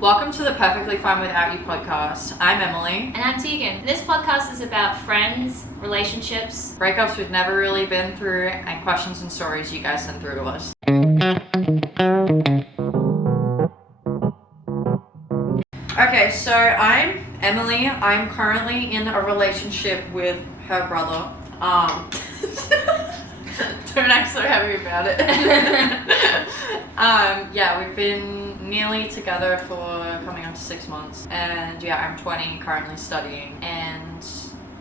Welcome to the Perfectly Fine Without You podcast. I'm Emily. And I'm Tegan. This podcast is about friends, relationships, breakups we've never really been through, and questions and stories you guys send through to us. Okay, so I'm Emily. I'm currently in a relationship with her brother. Don't act so happy about it. Yeah, we've been nearly together for coming on to 6 months, and yeah, I'm 20, currently studying, and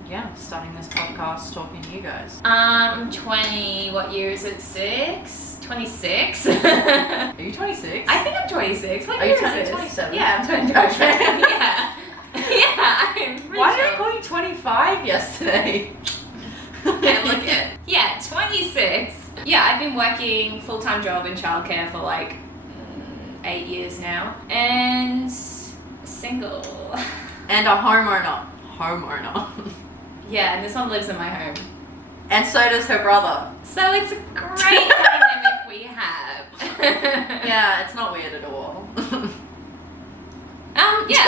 yeah, starting this podcast talking to you guys. I'm 20, what year is it? 26? Are you 26? I think I'm 26. What Are year you is it? 27? Yeah, I'm 27. Yeah. Yeah, I'm pretty Why sure. did I call you 25 yesterday? Okay, look at. Yeah, 26. Yeah, I've been working full-time job in childcare for like 8 years now, and single. And a homeowner. Yeah, and this one lives in my home. And so does her brother. So it's a great dynamic we have. Yeah, it's not weird at all. Yeah.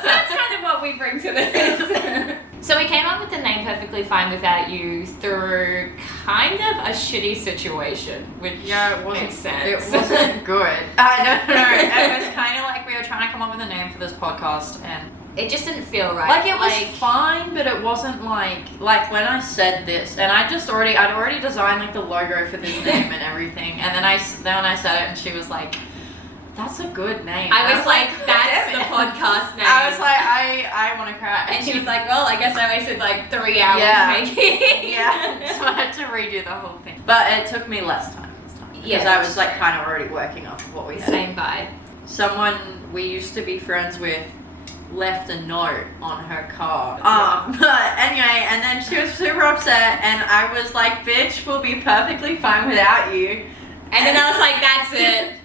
So that's kind of what we bring to this. So we came up with the name Perfectly Fine Without You through kind of a shitty situation, which makes sense. It wasn't good. I don't know. It was kind of like we were trying to come up with a name for this podcast, and it just didn't feel right. like it was fine, but it wasn't like when I said this, and I'd already designed like the logo for this name and everything, and then when I said it, and she was like, "That's a good name." I was like, "That's the podcast name." I was like, I want to cry. And she was like, "Well, I guess I wasted like 3 hours making." Yeah, so I had to redo the whole thing. But it took me less time this time. Because I was like kind of already working off of what we had. Same vibe. Someone we used to be friends with left a note on her car. But anyway, and then she was super upset, and I was like, "Bitch, we'll be perfectly fine without you." And then I was like, "That's it."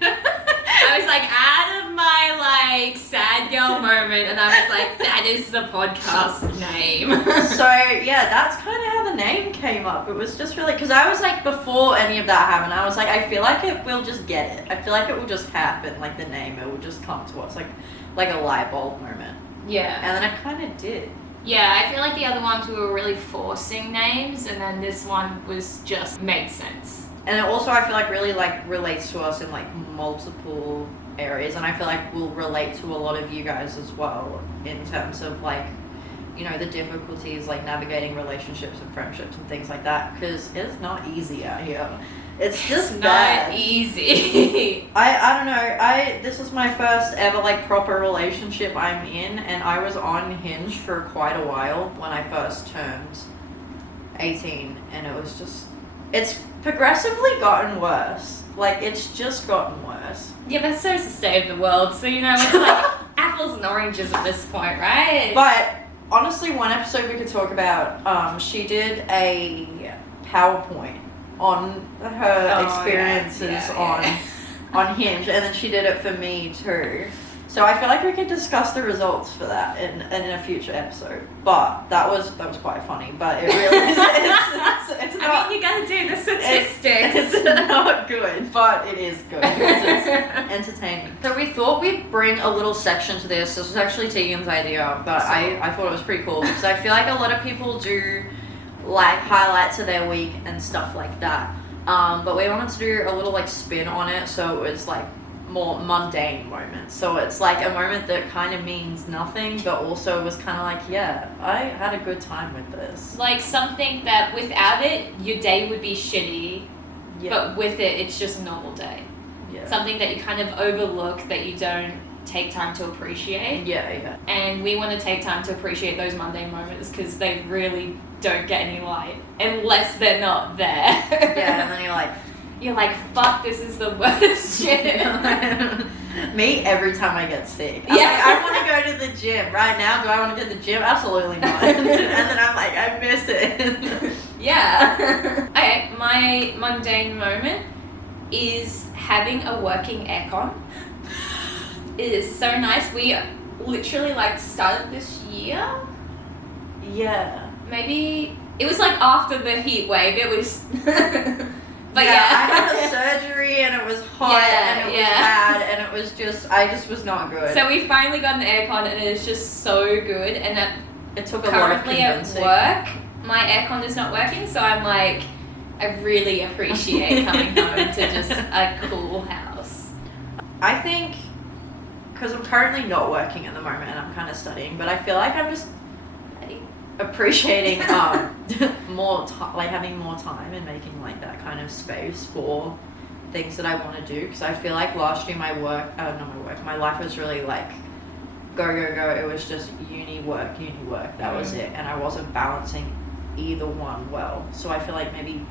I was like out of my like sad girl moment, and I was like, "That is the podcast name." So yeah, that's kind of how the name came up. It was just really, because I was like, before any of that happened, I was like, I feel like it will just get it. I feel like it will just happen, like the name, it will just come to us, like a light bulb moment. Yeah. And then it kind of did. Yeah, I feel like the other ones we were really forcing names, and then this one was just made sense. And it also, I feel like, really like relates to us in like multiple areas, and I feel like will relate to a lot of you guys as well in terms of like, you know, the difficulties like navigating relationships and friendships and things like that, because it's not easy out here. It's just not easy. I don't know. This is my first ever like proper relationship I'm in, and I was on Hinge for quite a while when I first turned 18, and it was just, it's progressively gotten worse. Like, it's just gotten worse. Yeah, but so is the state of the world. So, you know, it's like apples and oranges at this point, right? But honestly, one episode we could talk about, she did a PowerPoint on her experiences on Hinge, and then she did it for me too. So I feel like we could discuss the results for that in a future episode. But that was quite funny. But it really is, it's not. I mean, you gotta do the statistics. It's not good, but it is good. It's entertaining. So we thought we'd bring a little section to this. This was actually Tegan's idea, but I thought it was pretty cool, because I feel like a lot of people do like highlights of their week and stuff like that. But we wanted to do a little like spin on it, so it was like more mundane moments. So it's like a moment that kind of means nothing, but also was kind of like, yeah, I had a good time with this. Like something that without it, your day would be shitty, but with it, it's just a normal day. Yeah. Something that you kind of overlook, that you don't take time to appreciate. Yeah. And we want to take time to appreciate those mundane moments, because they really don't get any light unless they're not there. Yeah, and then you're like, fuck, this is the worst shit. Me, every time I get sick. Yeah. Like, I want to go to the gym. Right now, do I want to go to the gym? Absolutely not. And then I'm like, I miss it. Yeah. Okay, my mundane moment is having a working aircon. It is so nice. We literally like started this year. Yeah. Maybe it was like after the heat wave. It was But I had a surgery and it was hot and it was bad and it was just, I just was not good. So we finally got an aircon and it is just so good, and that it took a lot of currently convincing. at work, my aircon is not working, so I'm like, I really appreciate coming home to just a cool house. I think, because I'm currently not working at the moment and I'm kind of studying, but I feel like I'm just appreciating more time, like having more time and making like that kind of space for things that I want to do, because I feel like last year my life was really like go. It was just uni work, that was it, and I wasn't balancing either one well. So I feel like maybe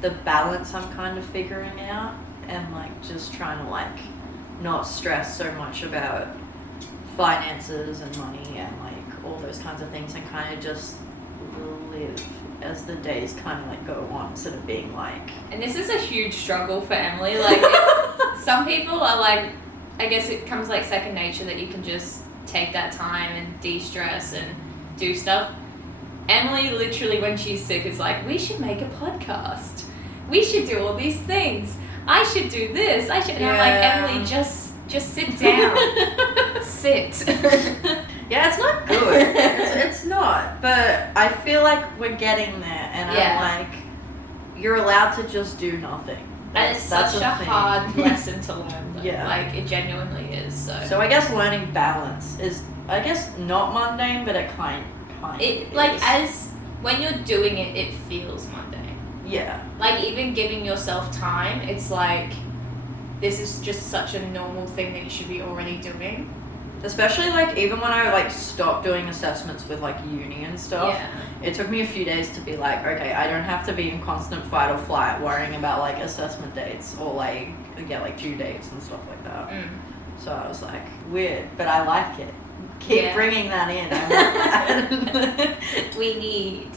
the balance I'm kind of figuring out, and like just trying to like not stress so much about finances and money and like all those kinds of things, and kind of just live as the days kind of like go on, instead of being like. And this is a huge struggle for Emily. Like, some people are like, I guess it comes like second nature that you can just take that time and de-stress and do stuff. Emily literally, when she's sick, is like, we should make a podcast. We should do all these things. I should do this. I should. And I'm like, Emily, just sit down. Sit. Yeah, it's not good. It's not. But I feel like we're getting there, and I'm like, you're allowed to just do nothing. And it's such a hard lesson to learn. Though. Yeah. Like, it genuinely is. So I guess learning balance is, I guess, not mundane, but it kind it of like is. as when you're doing it, it feels mundane. Yeah. Like, even giving yourself time, it's like, this is just such a normal thing that you should be already doing. Especially like even when I like stopped doing assessments with like uni and stuff, it took me a few days to be like, okay, I don't have to be in constant fight or flight worrying about like assessment dates or like like due dates and stuff like that. So I was like, weird, but I like it. Keep bringing that in. I want that. We need,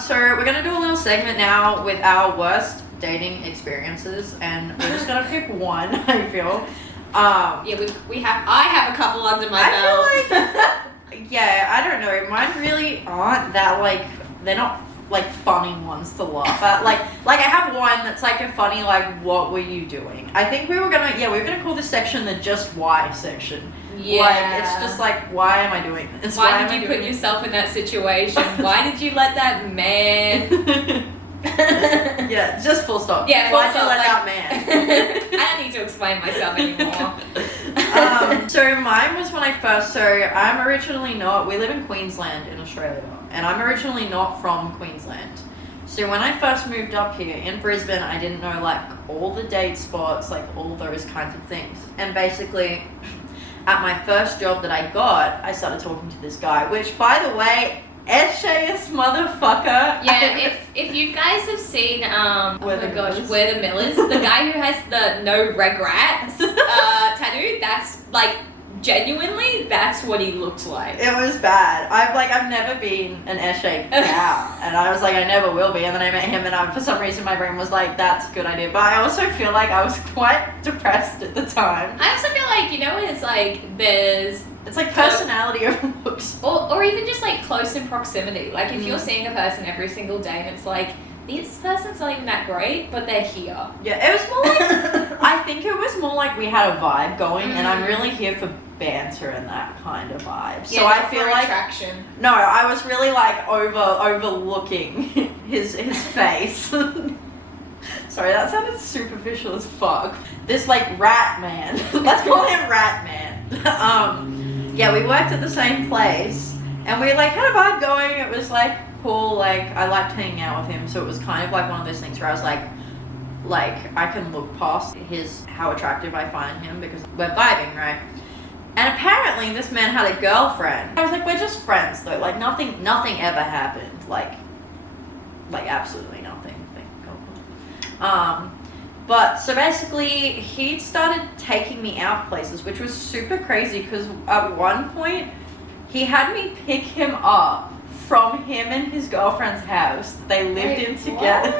So we're gonna do a little segment now with our worst dating experiences, and we're just gonna pick one. I feel. we have. I have a couple under my belt. I feel like, I don't know. Mine really aren't that like, they're not like funny ones to laugh at. Like I have one that's like a funny like, what were you doing? I think we were gonna call this section the just why section. Yeah. Like, it's just like, why am I doing this? Why did you put yourself in that situation? Why did you let that man? Yeah, just full stop. Yeah, why'd full you let stop, that man? I don't need to explain myself anymore. So mine was when I first, we live in Queensland in Australia, and I'm originally not from Queensland. So when I first moved up here in Brisbane, I didn't know like all the date spots, like all those kinds of things. And basically, at my first job that I got, I started talking to this guy, which, by the way, Eshaeus motherfucker. Yeah, if you guys have seen We're the Millers, the guy who has the no regrets tattoo, that's like genuinely, that's what he looked like. It was bad. I've never been an Eshae cow, and I was like, I never will be. And then I met him, and for some reason my brain was like, that's a good idea. But I also feel like I was quite depressed at the time. I also feel like, when it's like It's like personality over looks. Or even just like close in proximity. Like if you're seeing a person every single day and it's like, this person's not even that great, but they're here. Yeah, it was more like, I think it was more like we had a vibe going, and I'm really here for banter and that kind of vibe. So I feel like attraction. No, I was really like overlooking his face. Sorry, that sounded superficial as fuck. This like rat man. Let's call him Rat Man. Yeah, we worked at the same place, and we like had a vibe going. It was like cool. Like I liked hanging out with him, so it was kind of like one of those things where I was like I can look past how attractive I find him because we're vibing, right? And apparently this man had a girlfriend. I was like, we're just friends though. Like nothing ever happened. Like absolutely nothing. Thank God. But so basically he started taking me out places, which was super crazy because at one point he had me pick him up from him and his girlfriend's house. They lived in together.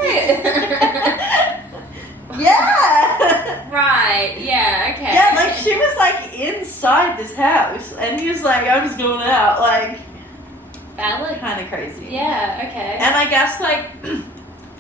Yeah. Right. Yeah. Okay. Yeah, like she was like inside this house, and he was like, "I'm just going out." Like, valid. Kind of crazy. Yeah. Okay. And I guess like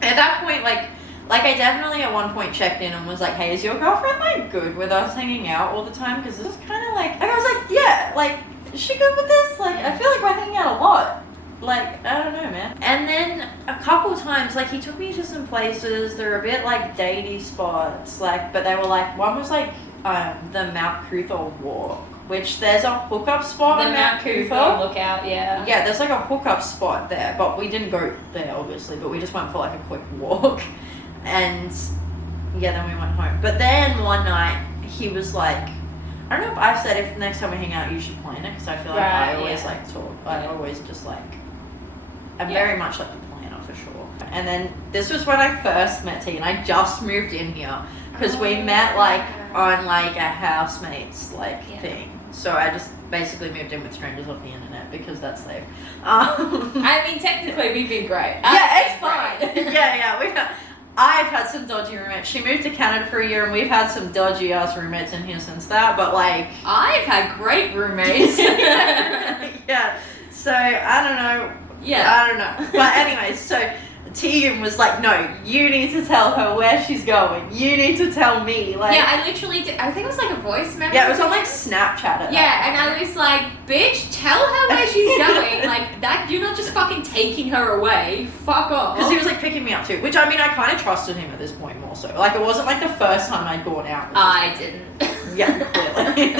at that point, like Like, I definitely at one point checked in and was like, hey, is your girlfriend, like, good with us hanging out all the time? Because this is kind of like I was like, yeah, like, is she good with this? Like, I feel like we're hanging out a lot. Like, I don't know, man. And then a couple times, like, he took me to some places. They're a bit, like, datey spots. Like, but they were, like, one was, like, the Mount Cootha Walk, which there's a hookup spot on Mount Cootha. Lookout, yeah. Yeah, there's, like, a hookup spot there. But we didn't go there, obviously. But we just went for, like, a quick walk. And, yeah, then we went home. But then one night, he was, like... I don't know if I said if next time we hang out you should plan it, because I feel like I always like talk. I always just like... I'm very much like the planner for sure. And then this was when I first met Tegan. I just moved in here because we met like on like a housemates like thing. So I just basically moved in with strangers off the internet because that's safe. I mean, technically we've been great. It's fine. Yeah. I've had some dodgy roommates. She moved to Canada for a year and we've had some dodgy ass roommates in here since that, but like... I've had great roommates. Yeah. So, I don't know. Yeah. I don't know. But anyways, so Tegan was like, no, you need to tell her where she's going. You need to tell me. Like, yeah, I literally did. I think it was like a voice memo. Yeah, it was on like Snapchat at Yeah, and I was like, bitch, tell her where she's going. Like, that, you're not just fucking taking her away. Fuck off. Because he was like picking me up too. Which, I mean, I kind of trusted him at this point more so. Like, it wasn't like the first time I'd gone out. I didn't. Yeah, clearly.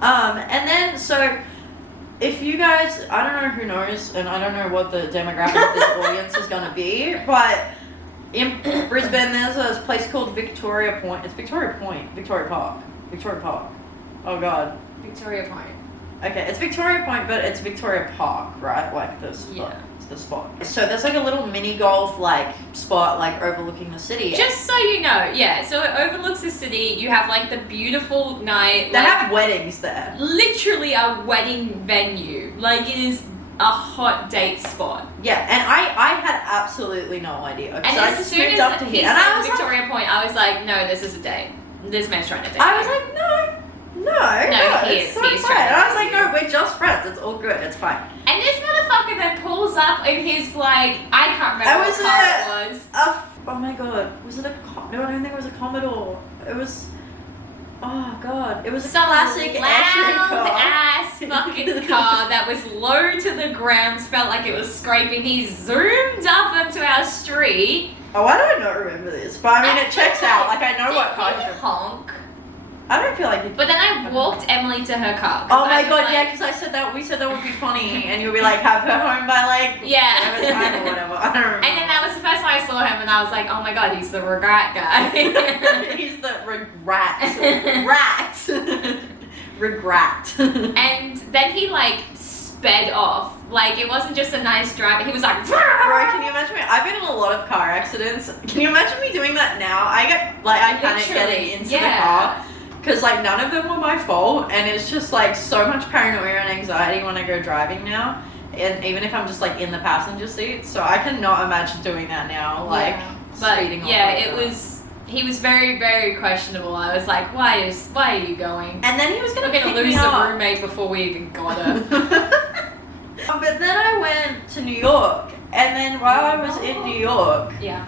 And then, so... If you guys, I don't know who knows, and I don't know what the demographic of this audience is going to be, but in Brisbane there's a place called Victoria Point. It's Victoria Park. Oh God. Victoria Point. Okay, it's Victoria Point, but it's Victoria Park, right? Like the spot. Yeah. It's the spot. So there's like a little mini golf like spot like overlooking the city. Just so you know, yeah. So it overlooks the city. You have like the beautiful night. They like, have weddings there. Literally a wedding venue. Like, it is a hot date spot. Yeah, and I had absolutely no idea. And I as just soon moved as up to he here, and I said was Victoria Point, I was like, no, this is a date. This man's trying to date. I was like, no, he's it's so trying fine. to And I was date like, no, we're just friends. It's all good. It's fine. And this motherfucker then pulls up in his, like, I can't remember what car it was. Oh my god. Was it a... No, I don't think it was a Commodore. It was... Oh god. It was a Some classic airstream car. ass fucking car that was low to the ground, felt like it was scraping. He zoomed up onto our street. Oh, why do I not remember this? But I mean, it checks out. Like, I know what car Did he honk? I don't feel like it. But then I walked Emily to her car. Oh my I was god, like, yeah, because I said that, we said that would be funny, and you'll be like, have her home by like, yeah. whatever time or whatever. I don't remember. And then that was the first time I saw him, and I was like, oh my god, he's the regret guy. He's the regret. Regret. And then he like sped off. Like, it wasn't just a nice drive. He was like, Bro, can you imagine me? I've been in a lot of car accidents. Can you imagine me doing that now? I panic getting into the car. Because, like, none of them were my fault. And it's just, like, so much paranoia and anxiety when I go driving now. And even if I'm just, like, in the passenger seat. So I cannot imagine doing that now. Like, speeding off. Yeah, like it that. was... He was very, very questionable. I was like, why are you going? And then he was going to lose the roommate before we even got her. But then I went to New York. And then while I was in New York... Yeah.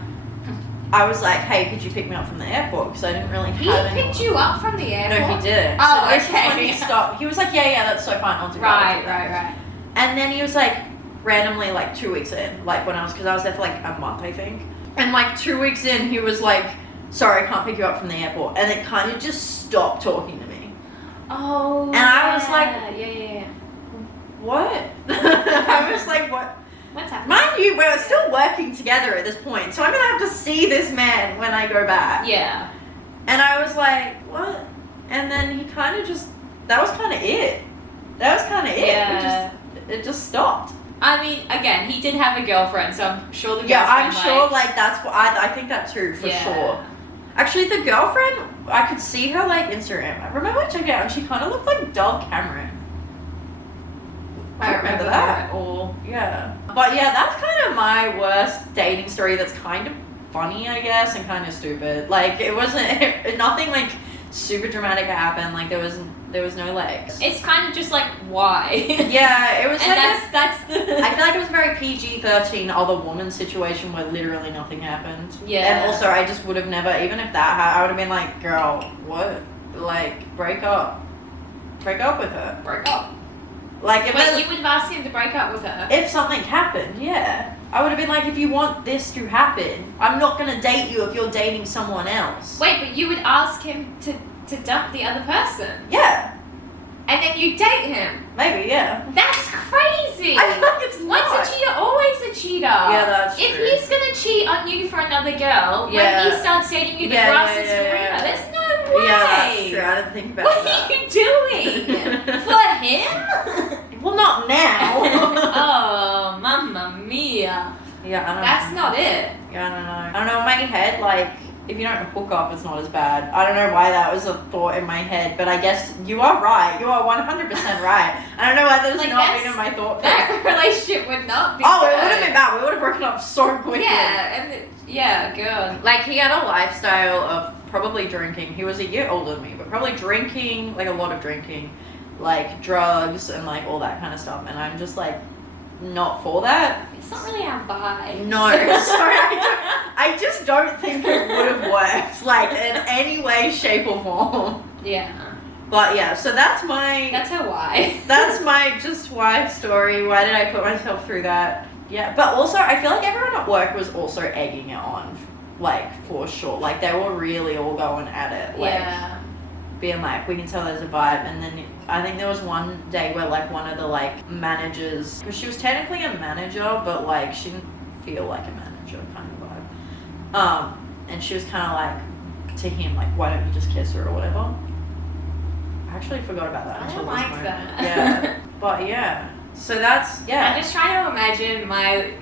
I was like, hey, could you pick me up from the airport? Because I didn't really have He picked you up from the airport? No, he didn't. Oh, so this okay. is when he stopped. He was like, yeah, that's so fine. I'll do that. Right. And then he was like, randomly, like 2 weeks in, like when because I was there for like a month, I think. And like 2 weeks in, he was like, sorry, I can't pick you up from the airport. And it kind of just stopped talking to me. Oh. And I was like, yeah. What? I was like, what? What's happening? Mind you, we're still working together at this point, so I'm gonna have to see this man when I go back. Yeah. And I was like, what? And then he kind of just, that was kind of it. Yeah. It just stopped. I mean, again, he did have a girlfriend, so I'm sure the girlfriend, Yeah, I'm sure, like, that's what, I think that too, for Yeah. sure. Actually, the girlfriend, I could see her, like, Instagram. I remember I checked it out, and she kind of looked like Dove Cameron. I remember that. at all. Yeah. But yeah, that's kind of my worst dating story that's kind of funny, I guess, and kind of stupid. Like, it wasn't, nothing, like, super dramatic happened. Like there was no legs. It's kind of just like, why? Yeah, it was. And like that's the. I feel like it was a very PG-13 other woman situation where literally nothing happened. Yeah. And also, I just would have never, even if that happened, I would have been like, girl, what? Like, break up with her. Broke up. Like, if Wait, you would have asked him to break up with her? if something happened, yeah. I would have been like, if you want this to happen, I'm not gonna date you if you're dating someone else. Wait, but you would ask him to dump the other person? Yeah, And then you date him? maybe, yeah. That's crazy! I feel like it's Once not. a cheater, always a cheater. Yeah, that's if true. he's gonna cheat on you for another girl, Yeah. when he starts dating you, the Yeah, grass yeah, is yeah, greener. yeah. There's no way. Yeah, that's true. I didn't think about What that. are you doing? For him? Well, not now. Oh, mamma mia. Yeah, I don't That's know. not it. Yeah, I don't know. I don't know, in my head, like, if you don't hook up, it's not as bad. I don't know why that was a thought in my head, but I guess you are right. You are 100% right. I don't know why that's Like, not that's- been in my thought. That relationship would not be Oh, it good. would have been bad. We would have broken up so quickly. Yeah, and yeah, good. Like, he had a lifestyle of probably drinking. He was a year older than me, but probably drinking, like a lot of drinking, like drugs and like all that kind of stuff. And I'm just like, not for that. It's not really our vibe. No, sorry, I just don't think it would have worked, like, in any way, shape, or form. Yeah. But yeah, so that's my That's her why. that's my just why story. Why did I put myself through that? Yeah, but also I feel like everyone at work was also egging it on, like, for sure. Like, they were really all going at it, like, Yeah. being like, we can tell there's a vibe. And then I think there was one day where like one of the like managers, because she was technically a manager, but like she didn't feel like a manager kind of vibe. And she was kind of like to him like, why don't you just kiss her or whatever. I actually forgot about that I until don't this like moment. that. Yeah, but yeah. So that's I'm just trying to imagine my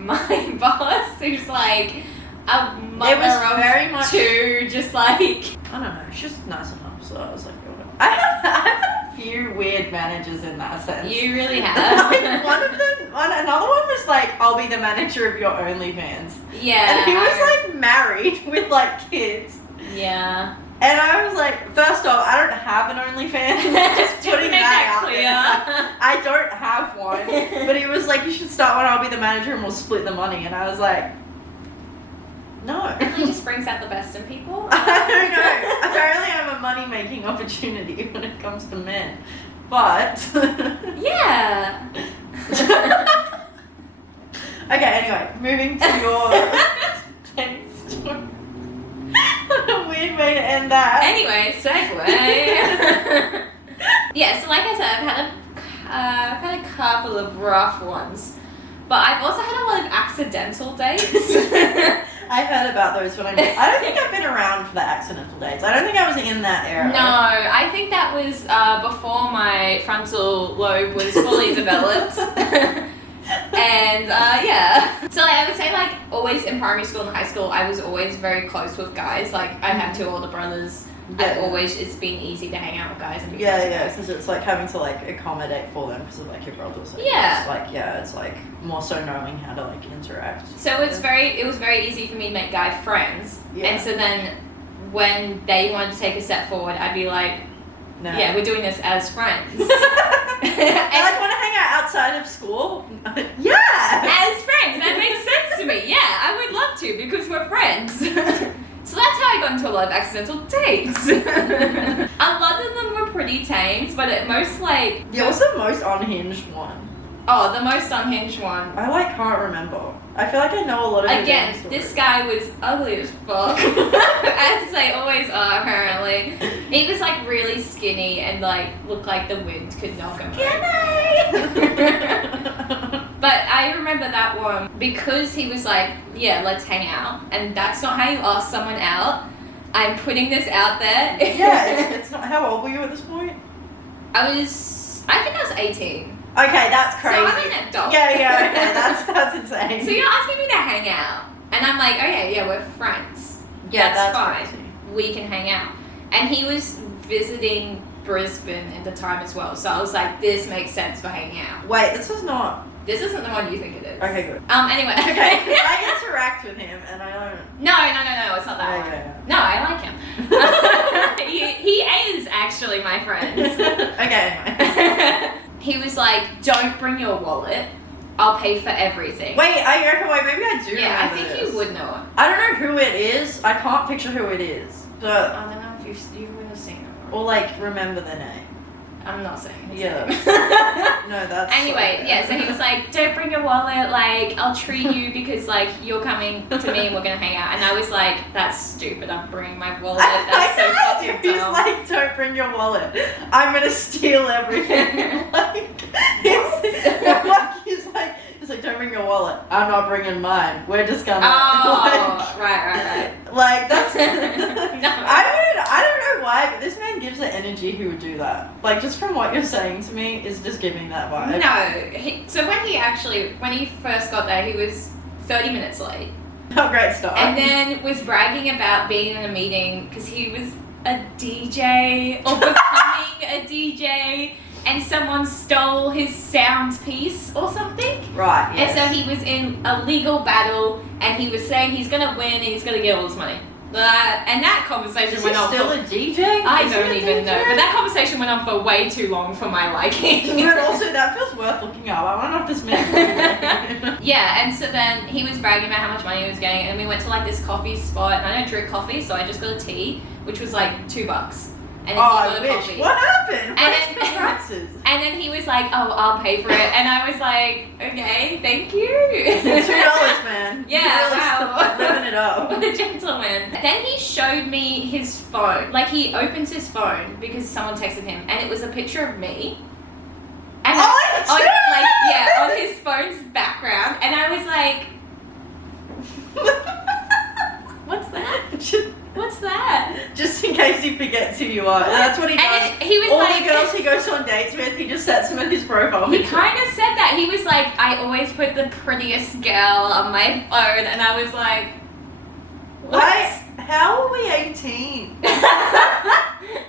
boss who's like a mother It was of very much- two, just like I don't know. She's nice enough, so I was like, whatever. I had a few weird managers in that sense. you really have. Like, another one was like, I'll be the manager of your OnlyFans. Yeah. And he was like married with like kids. Yeah. And I was like, first off, I don't have an OnlyFans. Just to putting make that that out clear. there. I don't have one. But he was like, you should start one, I'll be the manager and we'll split the money. And I was like, no. It just brings out the best in people. I don't know. Apparently I'm a money-making opportunity when it comes to men. But... Yeah. Okay, anyway, moving to your tennis story. What a weird way to end that. Anyway, segue. Yeah, so like I said, I've had a couple of rough ones, but I've also had a lot of accidental dates. I heard about those when I don't think I've been around for the accidental dates. I don't think I was in that era. No, I think that was before my frontal lobe was fully developed. And yeah, so like, I would say like always in primary school and high school, I was always very close with guys. Like I have two older brothers. Yeah. It's been easy to hang out with guys and be Yeah, friends with yeah, guys. because it's like having to like accommodate for them because of like your brothers. Like, Yeah. It's like, yeah, it's like more so knowing how to like interact. So it was very easy for me to make guy friends. Yeah. And so then when they wanted to take a step forward, I'd be like, No. yeah, we're doing this as friends. I like want to hang out outside of school. Yeah. As friends, that makes sense to me. Yeah, I would love to because we're friends. So that's how I got into a lot of accidental dates. A lot of them were pretty tame, but at most like Yeah, what's the most unhinged one? oh, the most unhinged one. I like can't remember. I feel like I know a lot of your Again, dating this stories. guy was ugly as fuck, as they always are apparently. He was like really skinny and like looked like the wind could knock him over. But I remember that one because he was like, yeah, let's hang out. And that's not how you ask someone out. I'm putting this out there. Yeah, it's not. How old were you at this point? I think I was 18. Okay, that's crazy. So I'm an adult. Yeah, okay, that's insane. So you're asking me to hang out. And I'm like, okay, yeah, we're friends. yeah, that's fine. crazy. We can hang out. And he was visiting Brisbane at the time as well. So I was like, this makes sense for hanging out. Wait, this was not This isn't the one you think it is. Okay, good. Anyway. Okay, I interact with him and I don't... No, it's not that one. Okay. No, I like him. he is actually my friend. Okay, anyway. He was like, don't bring your wallet. I'll pay for everything. Wait, maybe I do Yeah, I remember think this. you would know it. I don't know who it is. I can't picture who it is. But... I don't know if you would have seen it. Or, like, remember the name. I'm not saying his Yeah. name. No, that's... Anyway, yeah, so he was like, don't bring your wallet, like, I'll treat you because, like, you're coming to me and we're gonna hang out. And I was like, that's stupid, I'm bringing my wallet, that's so fucking He's dumb. like, don't bring your wallet. I'm gonna steal everything. He's like, don't bring your wallet. I'm not bringing mine. We're just gonna... Oh, right. Like, that's... No. I don't know why, but this man gives the energy who would do that. Like, just from what you're saying to me, is just giving that vibe. No, so when he first got there, he was 30 minutes late. Oh, great start. And then was bragging about being in a meeting because he was a DJ or becoming a DJ and someone stole his sound piece or something. Right, yes. And so he was in a legal battle and he was saying he's going to win and he's going to get all this money. And that conversation went on still for... a DJ? I Is don't he a even DJ? know. But that conversation went on for way too long for my liking. But also, that feels worth looking up. I want to know if this man... Yeah, and so then he was bragging about how much money he was getting, and we went to like this coffee spot, and I don't drink coffee, so I just got a tea, which was like $2. And then he got a bitch. coffee. What happened? And Where's then- the taxes? And then he was like, oh, I'll pay for it. And I was like, okay, thank you. $2, man. Yeah, You're really wow. living it up. What a gentleman. Then he showed me his phone. Like, he opens his phone because someone texted him, and it was a picture of me. And on his phone's background. And I was like, what's that? What's that? Just in case he forgets who you are. That's what he does. And he was All like, the girls he goes on dates with, he just sets them in his profile he picture. kind of said that. He was like, I always put the prettiest girl on my phone. And I was like, what? Why? How are we 18?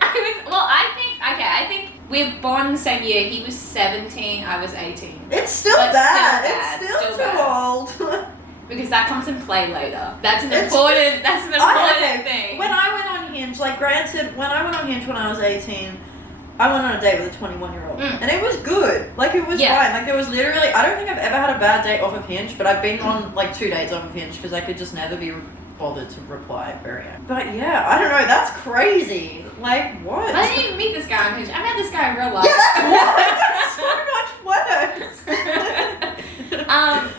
I think we're born the same year. He was 17, I was 18. It's still But bad. still It's still too bad. old. Because that comes in play later. That's an It's- important thing. When I went on Hinge, like granted, when I went on Hinge when I was 18, I went on a date with a 21-year-old. Mm. And it was good. Like, it was Yeah. fine. Like, there was literally, I don't think I've ever had a bad date off of Hinge, but I've been on, like, 2 dates off of Hinge because I could just never be bothered to reply very much. But yeah, I don't know, that's crazy. Like, what? I didn't even meet this guy on Hinge. I met this guy in real life. Yeah, that's so much worse.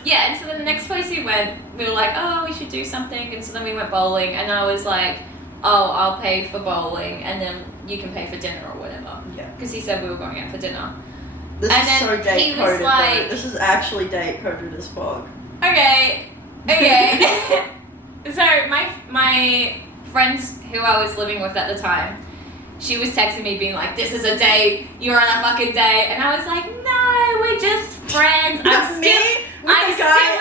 Yeah, and so then the next place we went, we were like, oh, we should do something. And so then we went bowling, and I was like, oh, I'll pay for bowling, and then you can pay for dinner or whatever. Yeah. Because he said we were going out for dinner. This And is then so he date was coded. like- This is actually date coded as fuck. Okay. So my friends who I was living with at the time, she was texting me being like, this is a date, you're on a fucking date. And I was like, no, we're just friends. I'm still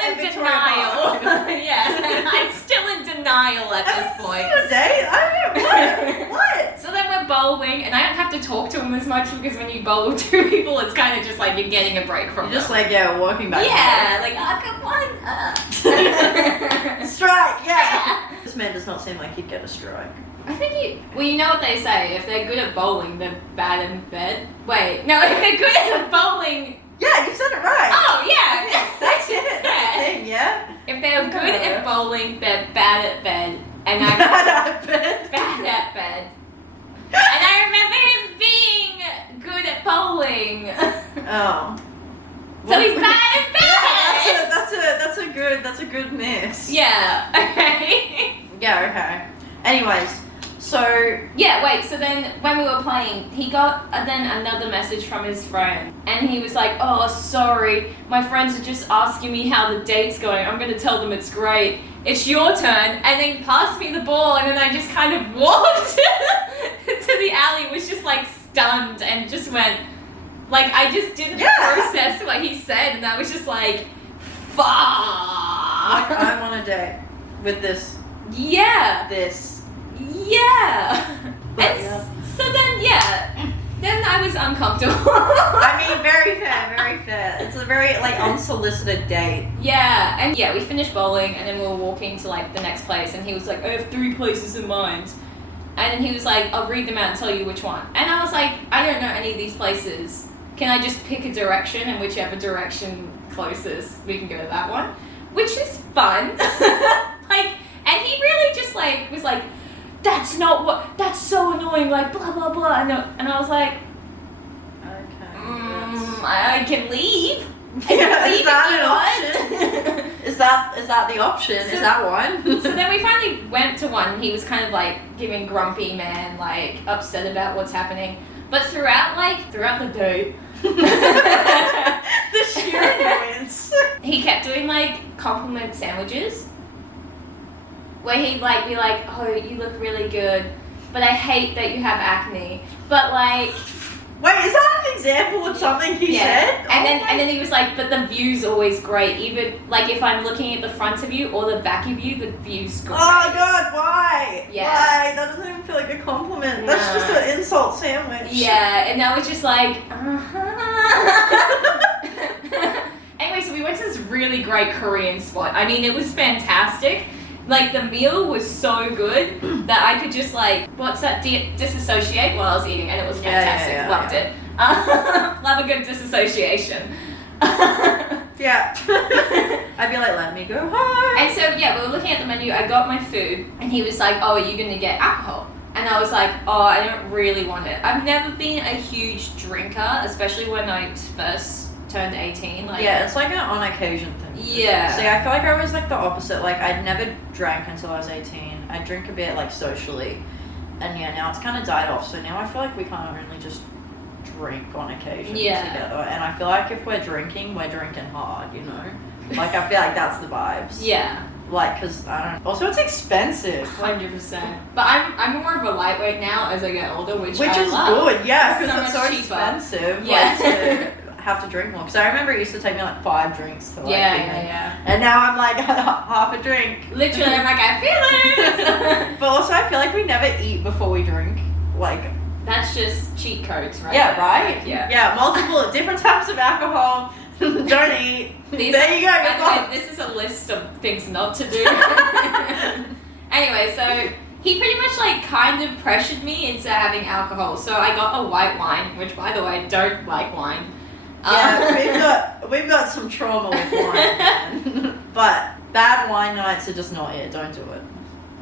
in denial. Yeah, I'm still in denial at this point. Is it a date? I don't know. What? So then we're bowling, and I don't have to talk to him as much because when you bowl with 2 people, it's kind of just like you're getting a break from You're just them. like, yeah, walking back. Yeah, like, oh, come on. Strike, yeah. This man does not seem like he'd get a strike. I think well, you know what they say, if they're good at bowling, they're bad in bed. Wait, no, if they're good at bowling... Yeah, you said it right. Oh, yeah. That's it. Yeah. That's the thing, yeah. If they're good at bowling, they're bad at bed. And I'm bad at bed. And I remember him being good at bowling. Oh. So he's bad at bed. That's a good miss. Yeah. Okay. Yeah, okay. Anyways, so Yeah, wait, so then when we were playing, he got then another message from his friend. And he was like, oh, sorry, my friends are just asking me how the date's going. I'm going to tell them it's great. It's your turn. And then passed me the ball, and then I just kind of walked to the alley, was just like stunned, and just went, like, I just didn't process what he said, and I was just like, fuck. I'm on a date with this. Yeah. This. Yeah. But And yeah. so then, yeah. Then I was uncomfortable. I mean, very fair, very fair. It's a very, like, unsolicited date. Yeah, and yeah, we finished bowling, and then we were walking to, like, the next place, and he was like, I have 3 places in mind. And then he was like, I'll read them out and tell you which one. And I was like, I don't know any of these places. Can I just pick a direction, and whichever direction closest, we can go to that one? Which is fun. Like, and he really just, like, was like, that's so annoying, like, blah, blah, blah. And I was like, Okay. I can leave. Is that an option? Is that the option? Is that one? So then we finally went to one, and he was kind of, like, giving grumpy man, like, upset about what's happening. But throughout the day, The sheer annoyance. he kept doing, like, compliment sandwiches. Where he'd, like, be like, oh, you look really good, but I hate that you have acne. But, like... Wait, is that an example of something he said? And then he was like, but the view's always great. Even, like, if I'm looking at the front of you or the back of you, the view's great. Oh, God, why? Yeah. Why? That doesn't even feel like a compliment. That's just an insult sandwich. Yeah, and I was just like, Anyway, so we went to this really great Korean spot. I mean, it was fantastic. Like, the meal was so good that I could just, like, disassociate while I was eating, and it was fantastic. Loved it. Love a good disassociation. Yeah. I'd be like, let me go home. And so, yeah, we were looking at the menu. I got my food, and he was like, oh, are you going to get alcohol? And I was like, oh, I don't really want it. I've never been a huge drinker, especially when I first turned 18. Like, yeah, it's like an on occasion thing. Yeah. See, I feel like I was like the opposite. Like, I'd never drank until I was 18. I drink a bit, like, socially. And yeah, now it's kind of died off. So now I feel like we kind of only just drink on occasion together. And I feel like if we're drinking hard, you know? Like, I feel like that's the vibes. Yeah. Like, because, I don't know. Also, it's expensive. 100%. But I'm more of a lightweight now as I get older, which I is love. good, yeah, because So it's much so cheaper. expensive. Yeah. Like, to have to drink more. Because I remember it used to take me like 5 drinks to like Yeah. And now I'm like half a drink. Literally, I'm like, I feel it. But also, I feel like we never eat before we drink. Like, That's just cheat codes, right? yeah, right? Yeah. Yeah, multiple different types of alcohol. Don't eat. These There you go. By You're the way, fucked. this is a list of things not to do. Anyway, so he pretty much like kind of pressured me into having alcohol. So I got a white wine, which by the way, don't like wine. Yeah, we've got some trauma with wine, man. But bad wine nights are just not it. Don't do it.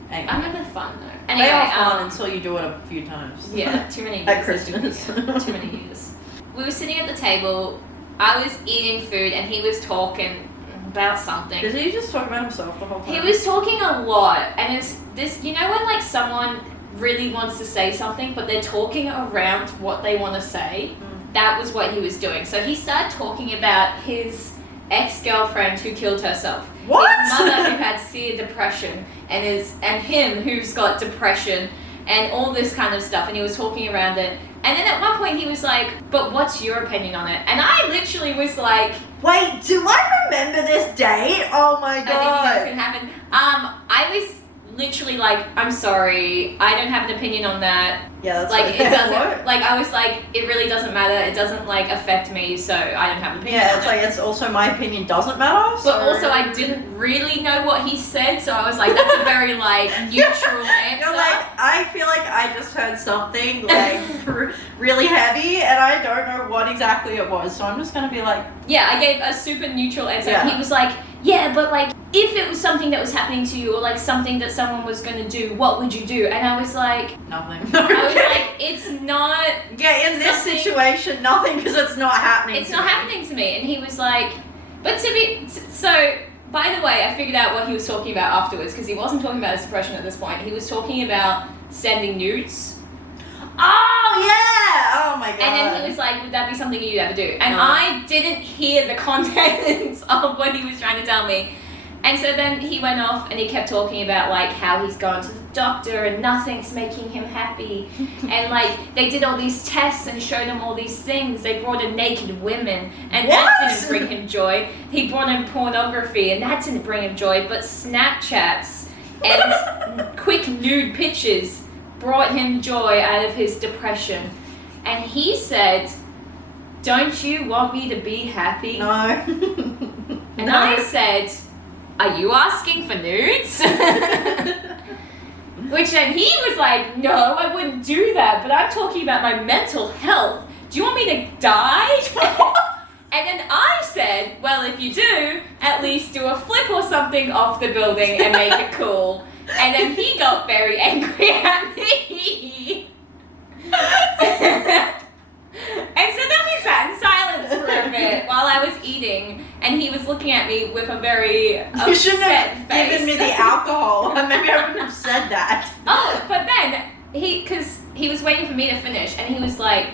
Anyway. I remember fun though. Anyway, They are fun until you do it a few times. Yeah, too many years. At Christmas. Too many years. We were sitting at the table. I was eating food, and he was talking about something. Did he just talk about himself the whole time? He was talking a lot, and it's this. You know when like someone really wants to say something, but they're talking around what they want to say. That was what he was doing. So he started talking about his ex-girlfriend who killed herself. What? His mother who had severe depression, and him who's got depression, and all this kind of stuff. And he was talking around it. And then at one point he was like, but what's your opinion on it? And I literally was like, wait, do I remember this date? Oh my I think you know what's god. gonna happen. I was literally like, I'm sorry, I don't have an opinion on that. Yeah, that's Like what it doesn't What? like I was like, it really doesn't matter, it doesn't like affect me, so I don't have an opinion Yeah, on it's it. like it's also my opinion doesn't matter. So. But also I didn't really know what he said, so I was like, that's a very like neutral answer. You're like, I feel like I just heard something like really heavy and I don't know what exactly it was, so I'm just gonna be like, yeah, I gave a super neutral answer. Yeah. He was like, yeah, but like if it was something that was happening to you or like something that someone was gonna do, what would you do? And I was like, nothing. I was like, it's not yeah, in this something- situation, nothing, because it's not happening. It's not happening to me. And he was like, but so, by the way, I figured out what he was talking about afterwards, because he wasn't talking about his depression at this point. He was talking about sending nudes. Oh, yeah! Oh my god. And then he was like, would that be something you'd ever do? And No. I didn't hear the contents of what he was trying to tell me. And so then he went off and he kept talking about like how he's gone to the doctor and nothing's making him happy. And like they did all these tests and showed him all these things. They brought in naked women and that What? didn't bring him joy. He brought in pornography and that didn't bring him joy. But Snapchats and quick nude pictures brought him joy out of his depression. And he said, "Don't you want me to be happy?" No. And No. I said, "Are you asking for nudes?" Which then he was like, "No, I wouldn't do that, but I'm talking about my mental health. Do you want me to die?" And then I said, "Well, if you do, at least do a flip or something off the building and make it cool." And then he got very angry at me. And so then we sat in silence for a bit while I was eating, and he was looking at me with a very upset You shouldn't have face. given me the alcohol. Maybe I wouldn't have said that. Oh, but then because he was waiting for me to finish, and he was like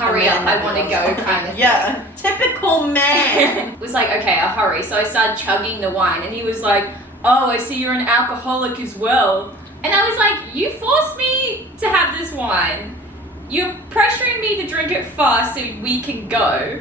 hurry up, I want to go, kind of. Yeah, typical man. Was like, okay, I'll hurry. So I started chugging the wine, and he was like, "Oh, I see you're an alcoholic as well." And I was like, "You forced me to have this wine. You're pressuring me to drink it fast so we can go.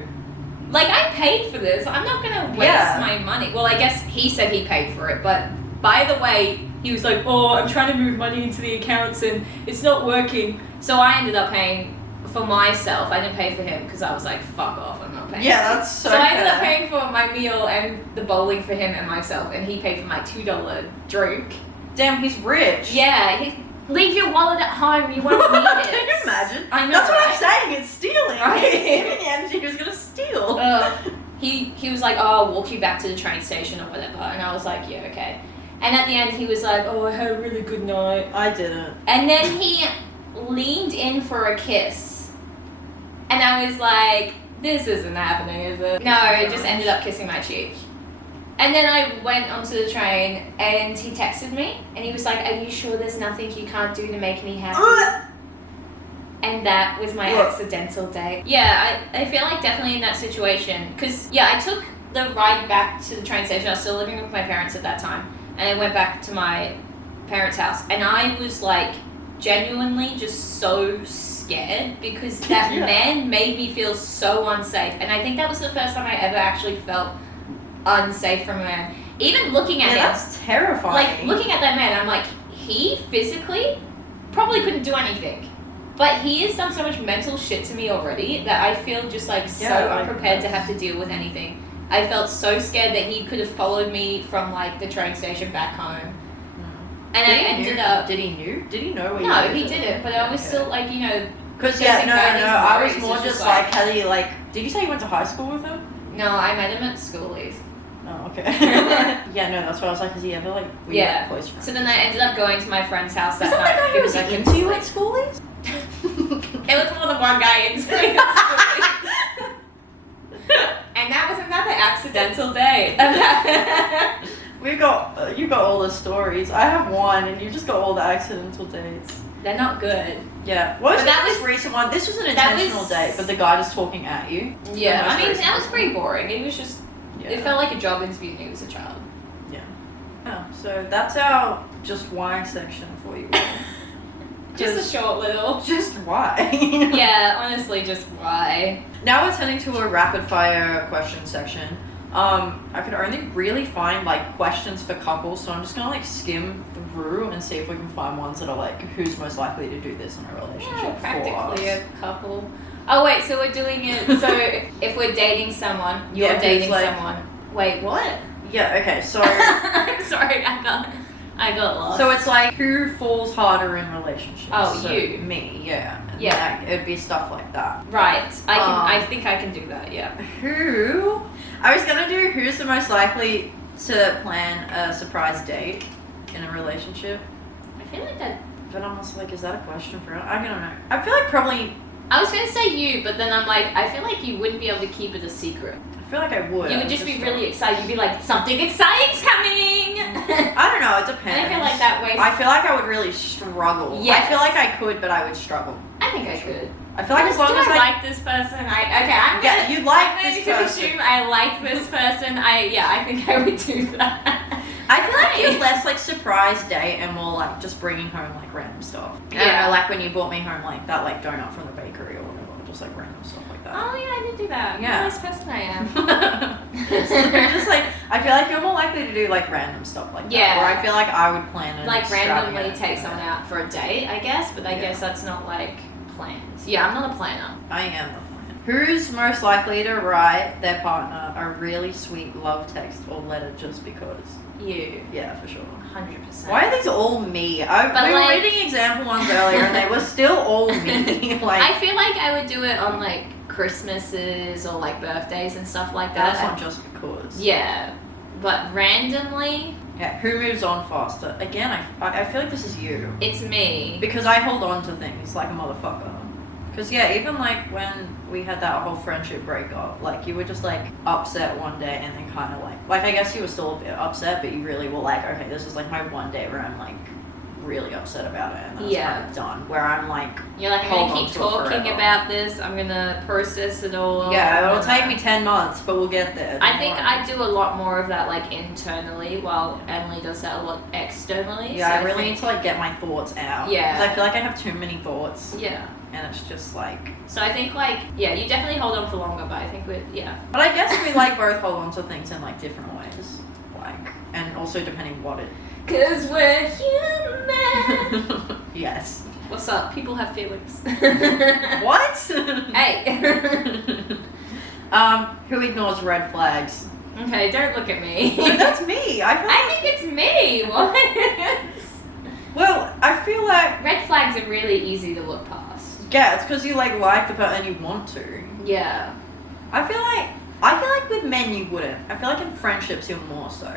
Like, I paid for this. I'm not gonna waste my money." Well, I guess he said he paid for it, but by the way, he was like, "Oh, I'm trying to move money into the accounts and it's not working." So I ended up paying for myself. I didn't pay for him because I was like, "Fuck off, I'm not paying." Yeah, that's so So I ended up fair. paying for my meal and the bowling for him and myself, and he paid for my $2 drink. Damn, he's rich. Yeah, leave your wallet at home, you won't need it. Can you imagine? I know, That's what right? I'm saying. It's stealing. Right. Give me the energy. He was gonna steal. He was like, "Oh, I'll walk you back to the train station or whatever," and I was like, "Yeah, okay." And at the end, he was like, "Oh, I had a really good night." I didn't. And then he leaned in for a kiss, and I was like, "This isn't happening, is it?" No, it just ended up kissing my cheek. And then I went onto the train, and he texted me, and he was like, "Are you sure there's nothing you can't do to make me happy?" And that was my accidental date. Yeah, I feel like definitely in that situation, because I took the ride back to the train station. I was still living with my parents at that time, and I went back to my parents' house, and I was like genuinely just so scared because that man made me feel so unsafe. And I think that was the first time I ever actually felt unsafe from a man. Even looking at him, that's terrifying. like looking at that man, I'm like, he physically probably couldn't do anything, but he has done so much mental shit to me already that I feel just like so unprepared to have to deal with anything. I felt so scared that he could have followed me from like the train station back home. And I ended up. Did he knew? Did he know where you No, lived? he didn't. But I was still like, Because those anxieties and I was worries more is just just like, had he like? Did you say you went to high school with him? No, I met him at schoolies. Oh, okay. Yeah, no, that's what I was like. Is he ever like? Were you, like, close friends? So then I ended up going to my friend's house that Is that night the guy who was because I couldn't into you sleep. at schoolies? There was more than one guy into me at schoolies. And that was another accidental date. You got all the stories. I have one, and you just got all the accidental dates. They're not good. Yeah. What was But that this was- recent one? This was an that intentional was- date, but the guy just talking at you. Yeah, The most I mean, recent that was one. pretty boring. It was just, it felt like a job interview and he was a child. Yeah. So that's our just why section for you. Just a short little. Just why. Yeah, honestly, just why. Now we're turning to a rapid fire question section. I could only really find like questions for couples, so I'm just gonna like skim through and see if we can find ones that are like who's most likely to do this in a relationship Yeah, practically for a us. couple. Oh wait, so we're doing it. So if we're dating someone, you're Yeah, 'cause, dating like- someone. Wait, what? Yeah. Okay. So I'm sorry, I got lost. so it's like who falls harder in relationships? Oh, So you. Me. Yeah. And, Yeah. like, it'd be stuff like that. Right, I think I can do that. Yeah. Who? I was gonna do who's the most likely to plan a surprise date in a relationship, I feel like that. but I'm also like, is that a question for? I don't know. I feel like probably. I was gonna say you, but then I'm like, I feel like you wouldn't be able to keep it a secret. I feel like I would. You would just be really excited. You'd be like, something exciting's coming. I don't know. It depends. And I feel like that way. I feel like I would really struggle. Yes. I feel like I could, but I would struggle. I think I could. I feel like as long do as I I. like this person, I'm Yeah, you like I'm this going to person. assume I like this person. I think I would do that. I feel like Right. you're less like surprise date and more like just bringing home like random stuff. I don't Yeah. know, like when you brought me home like that like donut from the bakery or whatever, just like random stuff like that. Oh yeah, I did do that. Yeah. What a nice person I am. Just like I feel like you're more likely to do like random stuff like that. Yeah. Where I feel like I would plan an Like randomly extravagant take thing. someone out for a date, I guess. But I Yeah. guess that's not like plans. Yeah, I'm not a planner. I am the planner. Who's most likely to write their partner a really sweet love text or letter just because? You. Yeah, for sure. 100%. Why are these all me? We were reading example ones earlier and they were still all me. Like, I feel like I would do it on like Christmases or like birthdays and stuff like that. that's not just because. Yeah, but randomly, Yeah, who moves on faster? Again, I feel like this is you. it's me. Because I hold on to things like a motherfucker. Because, yeah, even like when we had that whole friendship breakup, like you were just like upset one day and then kind of like I guess you were still a bit upset, but you really were like, okay, this is like my one day where I'm like really upset about it and then it's kind of done. Where I'm like, you're like, I'm hold gonna on keep to it talking forever. about this, I'm gonna process it all. Yeah, it'll take me 10 months, but we'll get there. I think I do a lot more of that like internally, while Emily does that a lot externally. Yeah, so I really need to like get my thoughts out. Yeah. Because I feel like I have too many thoughts. Yeah. And it's just like... So I think like, yeah, you definitely hold on for longer, but I think yeah. But I guess we like both hold on to things in like different ways. Like, and also depending what it... 'Cause we're human. Yes. What's up? People have feelings. What? Hey. Who ignores red flags? Okay, don't look at me. But that's me. I think it's me. What? Well, I feel like... Red flags are really easy to look past. Yeah, it's because you like the person and you want to. Yeah. I feel like with men you wouldn't. I feel like in friendships you're more so.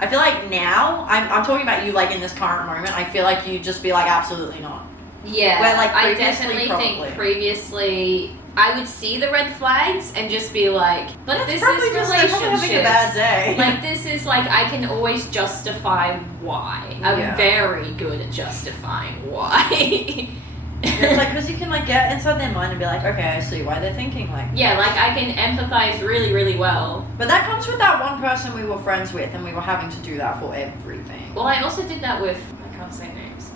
I feel like now, I'm talking about you like in this current moment, I feel like you'd just be like, absolutely not. Yeah. Where, like, I previously, definitely probably. think previously I would see the red flags and just be like, but That's this probably is just like relationships. having a bad day. Like this is like, I can always justify why. I'm Yeah. very good at justifying why. It's like, because you can like get inside their mind and be like, okay, I see why they're thinking like this. Yeah, like I can empathize really, really well. But that comes with that one person we were friends with and we were having to do that for everything. Well, I also did that with, I can't say names.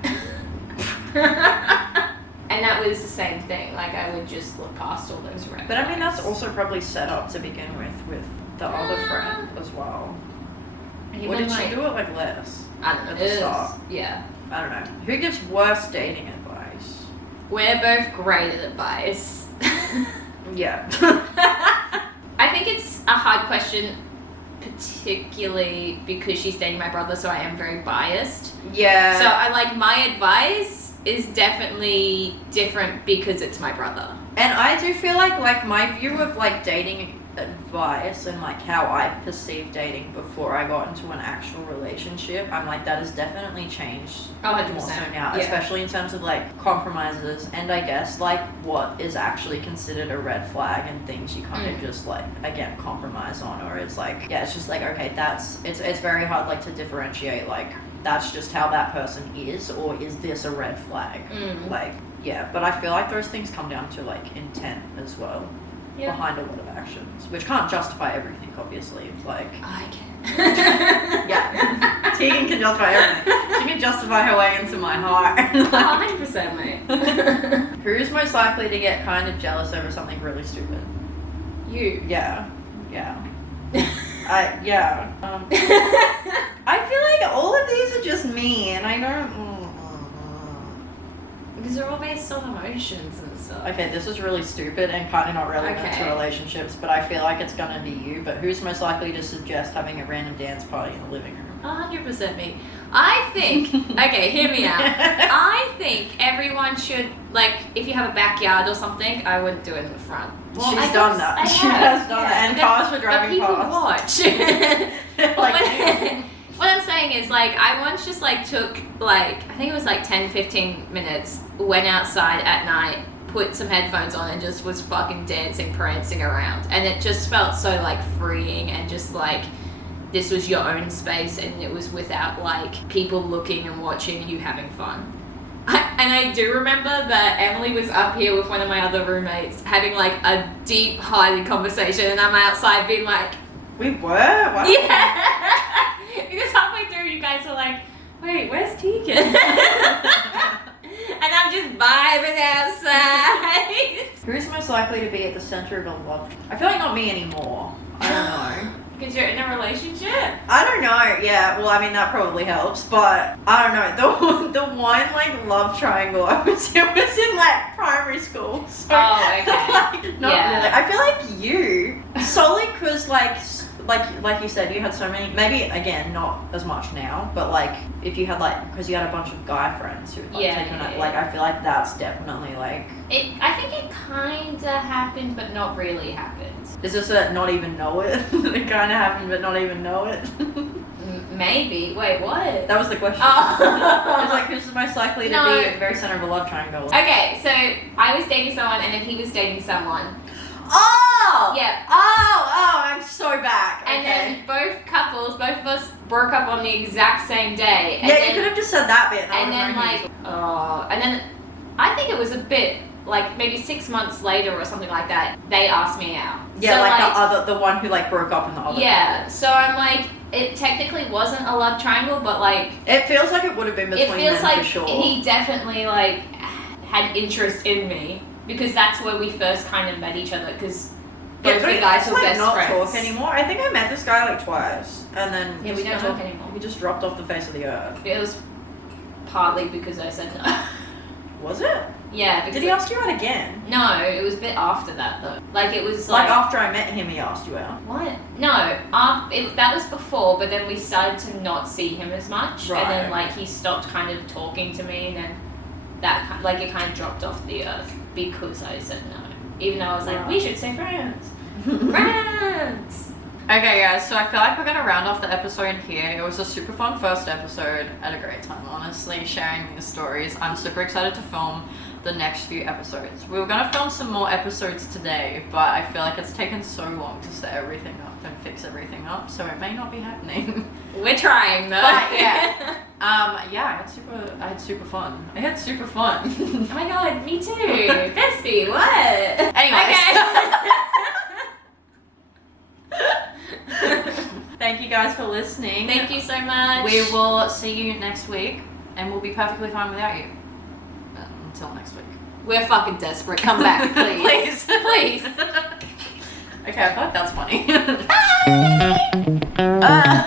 And that was the same thing. Like I would just look past all those red But I mean, flags. that's also probably set up to begin with the other friend as well. Or did she do it like less? I don't know. at the start? Yeah. I don't know. Who gives worst dating advice? We're both great at advice. Yeah. I think it's a hard question, particularly because she's dating my brother, so I am very biased. Yeah. So I like, my advice is definitely different because it's my brother. And I do feel like my view of like dating advice and like how I perceived dating before I got into an actual relationship, I'm like, that has definitely changed. Oh, 100%. More so now, Yeah. especially in terms of like compromises and I guess like what is actually considered a red flag and things you kind of just like, again, compromise on, or it's like, yeah, it's just like, okay, it's very hard like to differentiate like that's just how that person is, or is this a red flag? Like, yeah, but I feel like those things come down to like intent as well. Yeah. Behind a lot of actions, which can't justify everything, obviously. It's like, I can. yeah, Tegan can justify everything. She can justify her way into my heart. 100%, mate. Who's most likely to get kind of jealous over something really stupid? You. Yeah. I feel like all of these are just me, and I don't. Because they're all based on emotions and stuff. Okay, this is really stupid and kind of not relevant to relationships, but I feel like it's gonna be you. But who's most likely to suggest having a random dance party in the living room? 100% me. I think, okay, hear me out. I think everyone should, like, if you have a backyard or something, I wouldn't do it in the front. Well, She's done that. She has done that. And cars were driving past. But people watch. Like, What I'm saying is, like, I once just, like, took, like, I think it was, like, 10, 15 minutes, went outside at night, put some headphones on, and just was fucking dancing, prancing around. And it just felt so, like, freeing and just, like, this was your own space, and it was without, like, people looking and watching you having fun. And I do remember that Emily was up here with one of my other roommates having, like, a deep-hearted conversation, and I'm outside being like... We were? What? Yeah! Because halfway through, you guys were like, wait, where's Tegan? And I'm just vibing outside. Who's most likely to be at the center of a love? I feel like not me anymore. I don't know. Because you're in a relationship? I don't know. Yeah, well, I mean, that probably helps, but I don't know. The one, like, love triangle I was in was in, like, primary school. So, Oh, okay. like, not really. I feel like you, solely because, like you said, you had so many, maybe, again, not as much now, but, like, if you had, like, because you had a bunch of guy friends who would, like, take you on, like, I feel like that's definitely, like... I think it kind of happened, but not really happened. Is this a not even know it? It kind of happened, but not even know it? Maybe. Wait, what? That was the question. Oh. I was like, who's the most likely to be at the very center of a love triangle? Okay, so I was dating someone, and then he was dating someone. Oh! Yeah. Oh, I'm so back. And okay. then both of us broke up on the exact same day. And yeah, then, you could have just said that bit. And then, like, and then I think it was a bit, like, maybe 6 months later or something like that, they asked me out. Yeah, so, like the one who, like, broke up in the other. Yeah, so I'm like, it technically wasn't a love triangle, but, like... It feels like it would have been between them, it feels like for sure. He definitely, like, had interest in me, because that's where we first kind of met each other, because both the guys were best not friends. talk anymore. I think I met this guy, like, twice, and then... Yeah, we don't talk anymore. He just dropped off the face of the earth. It was partly because I said no. Was it? Yeah. Because Did he ask you out again? No, it was a bit after that though. Like it was like after I met him, he asked you out. What? No, that was before, but then we started to not see him as much, right. And then like he stopped kind of talking to me, and then that like it kind of dropped off the earth because I said no, even though I was like, we should stay friends. Friends. Okay, guys, so I feel like we're going to round off the episode here. It was a super fun first episode. I had a great time, honestly, sharing these stories. I'm super excited to film the next few episodes. We were going to film some more episodes today, but I feel like it's taken so long to set everything up and fix everything up, so it may not be happening. We're trying, though. But, yeah. Yeah, I had super fun. Oh my god, me too. Bestie, what? Anyways. Okay. Thank you guys for listening. Thank you so much. We will see you next week, and we'll be perfectly fine without you. Until next week. We're fucking desperate. Come back, please. Please. Okay, I thought that's funny. Bye.